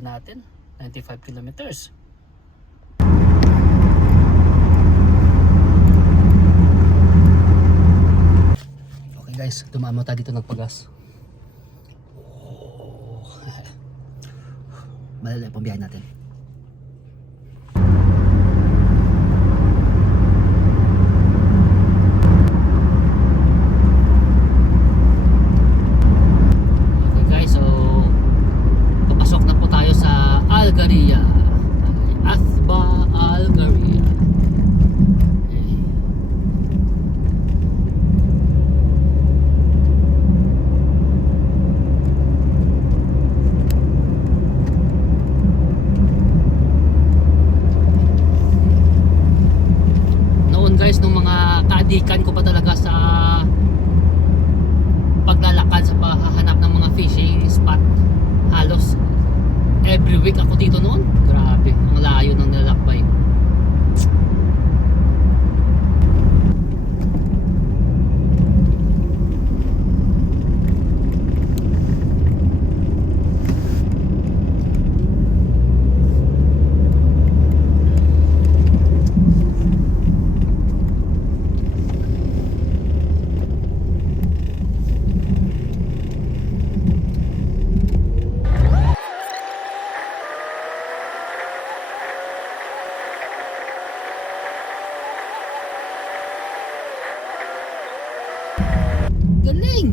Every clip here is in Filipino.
travel natin. 95 kilometers. Okay guys, dumamo tayo dito nagpagas. Oh. Malala pang biyahe natin. Okay guys, so papasok na po tayo sa Algaria. Athba, Algaria. Okay. Noon guys, nung mga kaadikan ko pa talaga sa paglalakad sa paghahanap ng mga fishing spot. Halos every week ako dito noon grabe ang layo ng nalakbay galing.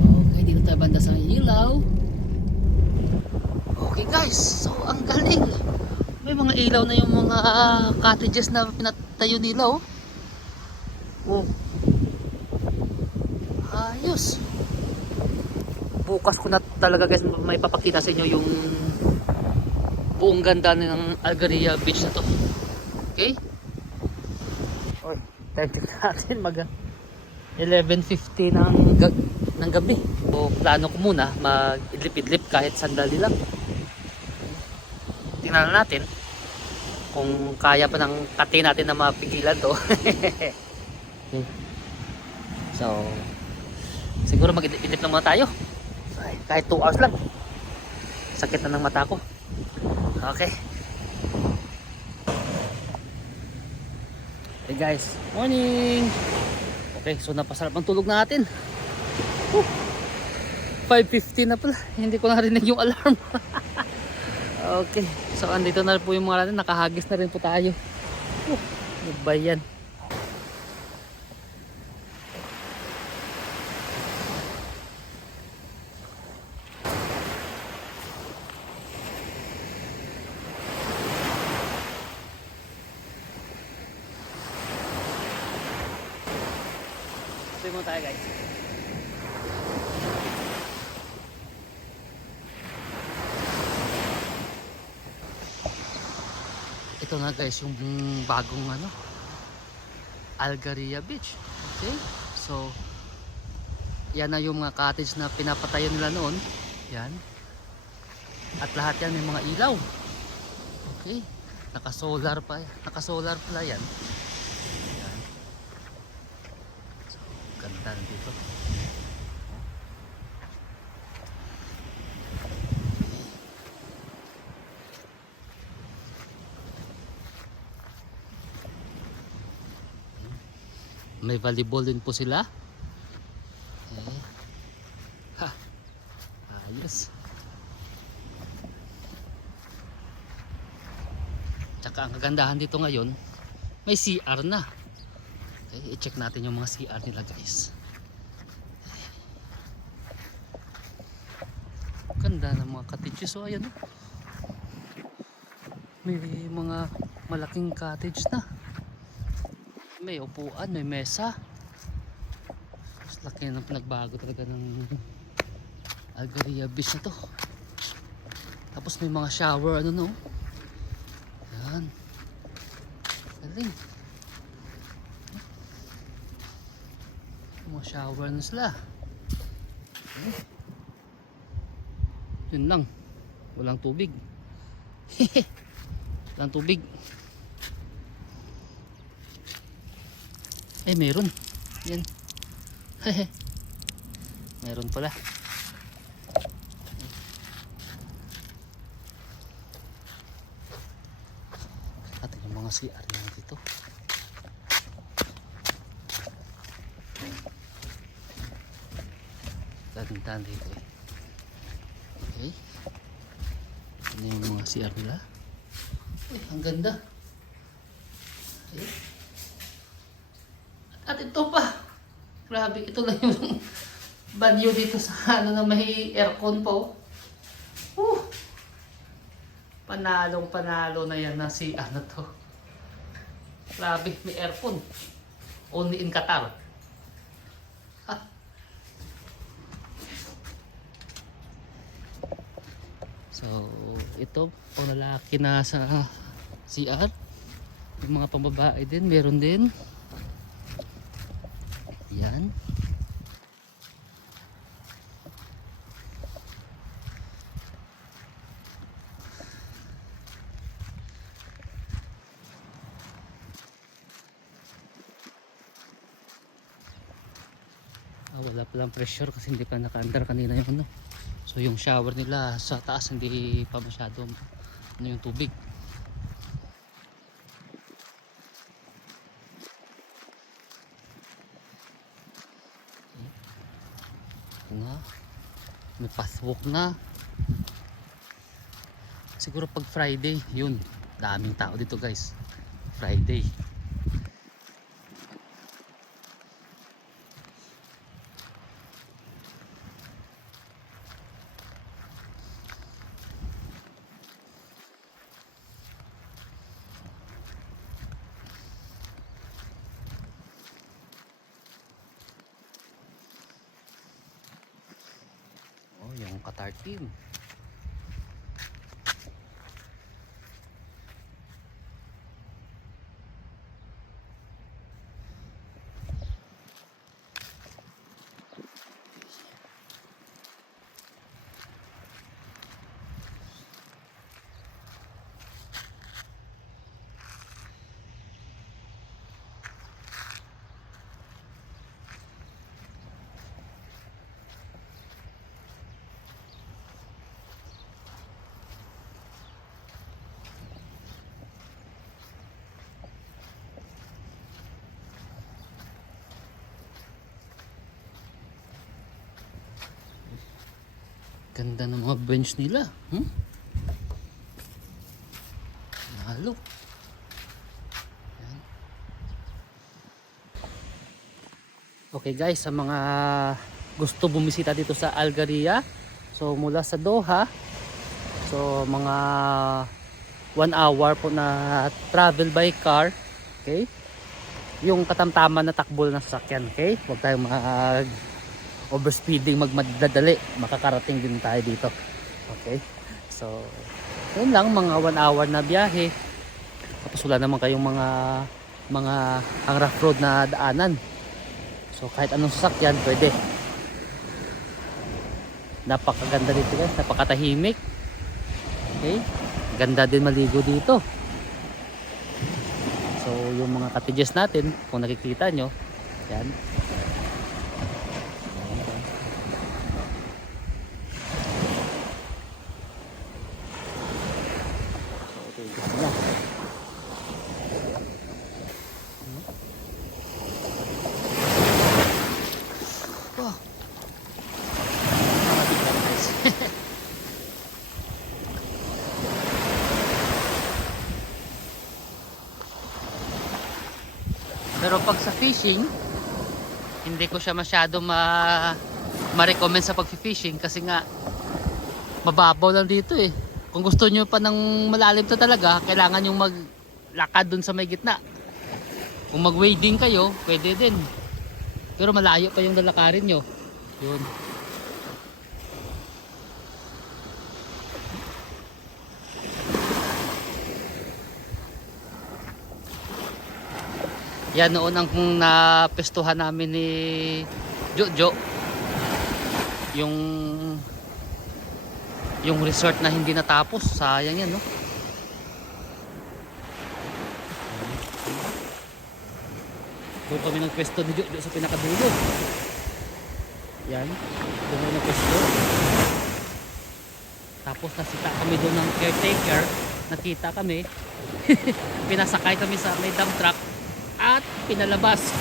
Okay dito tayo banda sa ilaw. Okay guys. So ang galing. May mga ilaw na yung mga cottages na pinatayo nila oh. Oh. Ayos. Bukas ko na talaga guys may papakita sa inyo yung buong ganda ng Algaria Beach na to. Okay? Oy, check natin mag 11.50 ng, ga- ng gabi. So, plano ko muna mag-idlip-idlip kahit sandali lang. Tingnan natin kung kaya pa ng kate natin na mapigilan to. okay. So, siguro mag-idlip na muna tayo. Ay, kahit 2 hours lang. Sakit na ng mata ko. Okay. Hey guys, morning! Okay, so napasarap ang tulog natin. Whew. 5.50 na pala. Hindi ko narinig yung alarm. okay, so andito na po yung mga natin. Nakahagis na rin po tayo. Whew. Ano ba? Mo tayo guys. Ito na guys yung bagong ano Algaria Beach. Okay? So yan na yung mga cottage na pinapatayo nila noon. Yan. At lahat yan may mga ilaw. Okay? Naka-solar pa. Naka-solar pala. Yan. Ganda dito. May volleyball din po sila. Eh. Ha. Ayos. Tsaka ang kagandahan dito ngayon, may CR na. Okay, i-check natin yung mga CR nila guys. Ganda ng mga cottages. So ayan. oh. May mga malaking cottage na. May upuan, may mesa. Mas laki ng pinagbago talaga ng Algaria Beach na to. Tapos may mga shower ano no. Yan. Galing. Mga shower na sila. Hmm. Yun lang. Walang tubig. Walang tubig. Ay, meron. Yan. Meron pala. At yung mga CR yan dito. Dating dito eh. Okay. Ano yung mga CR nila? Uy, ang ganda. Okay. At ito pa. Grabe, ito lang yung banyo dito sa ano na may aircon po. Uh, panalong panalo na yan na si ano to. Grabe, may aircon. Only in Qatar. Ito, pang lalaki na sa CR. Yung mga pambabae din, meron din. Yan. Ah, wala palang pressure kasi hindi pa naka-under kanina yung ano. So yung shower nila sa taas hindi pa masyado ano yung tubig. Nga. May pathwalk na. Siguro pag Friday, yun. Daming tao dito guys. Friday. Yung Qatar team. Ganda ng mga bench nila. Hmm? Nalo. Yan. Okay guys, sa mga gusto bumisita dito sa Algaria. So mula sa Doha. So mga one hour po na travel by car. Okay? Yung katamtaman na takbo na sasakyan. Okay? Huwag tayong mag overspeeding magmadadali makakarating din tayo dito. Okay? So yun lang mga 1 hour na biyahe. Tapos wala naman kayong mga mga ang rough road na daanan. So kahit anong sasakyan pwede. Napakaganda dito guys. Napakatahimik. Okay? Ganda din maligo dito. So yung mga cottages natin kung nakikita nyo yan So, ito yung gusto niya. Oh. Nakabigla na guys. Pero pag sa fishing, hindi ko siya masyado ma ma-recommend sa pag-fishing kasi nga mababaw lang dito eh. Kung gusto nyo pa ng malalim to talaga, kailangan yung maglakad dun sa may gitna. Kung mag-wading kayo, pwede din. Pero malayo pa yung lalakarin nyo. Yun. Yan noon ang napestuhan namin ni Jojo. Yung yung resort na hindi natapos. Sayang yan, no? Doon kami ng pwesto ni Jojo sa pinakadulo. Yan. Doon kami ng pwesto. Tapos nasita kami doon ng caretaker. Nakita kami. Pinasakay kami sa may dump truck at pinalabas.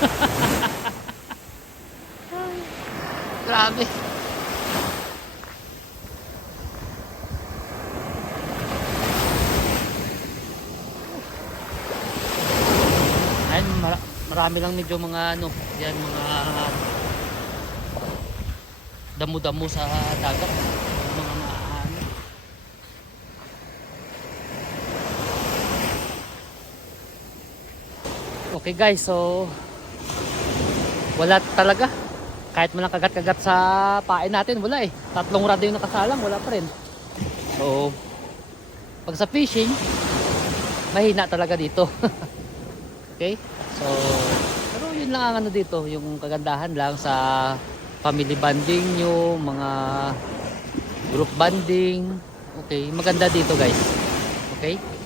Grabe. Ayun, mara- marami lang medyo mga ano, yan mga damo-damo sa dagat. Mga ano. Okay guys, so wala talaga. Kahit man kagat-kagat sa pain natin, wala eh. Tatlong rado yung nakasalang, wala pa rin. So, pag sa fishing, mahina talaga dito. okay? So, pero yun lang ang ano dito, yung kagandahan lang sa family bonding nyo, mga group bonding. Okay, maganda dito guys. Okay?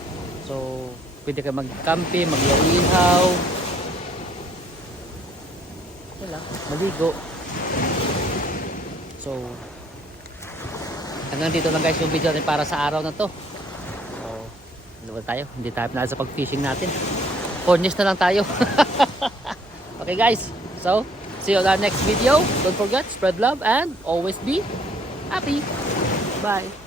Pwede kayo mag-camping, mag-ihaw. Wala, maligo. So, hanggang dito lang guys yung video natin para sa araw na to. So, ba tayo? Hindi tayo na sa pag-fishing natin. Cornish na lang tayo. okay guys, so, see you on our next video. Don't forget, spread love and always be happy. Bye.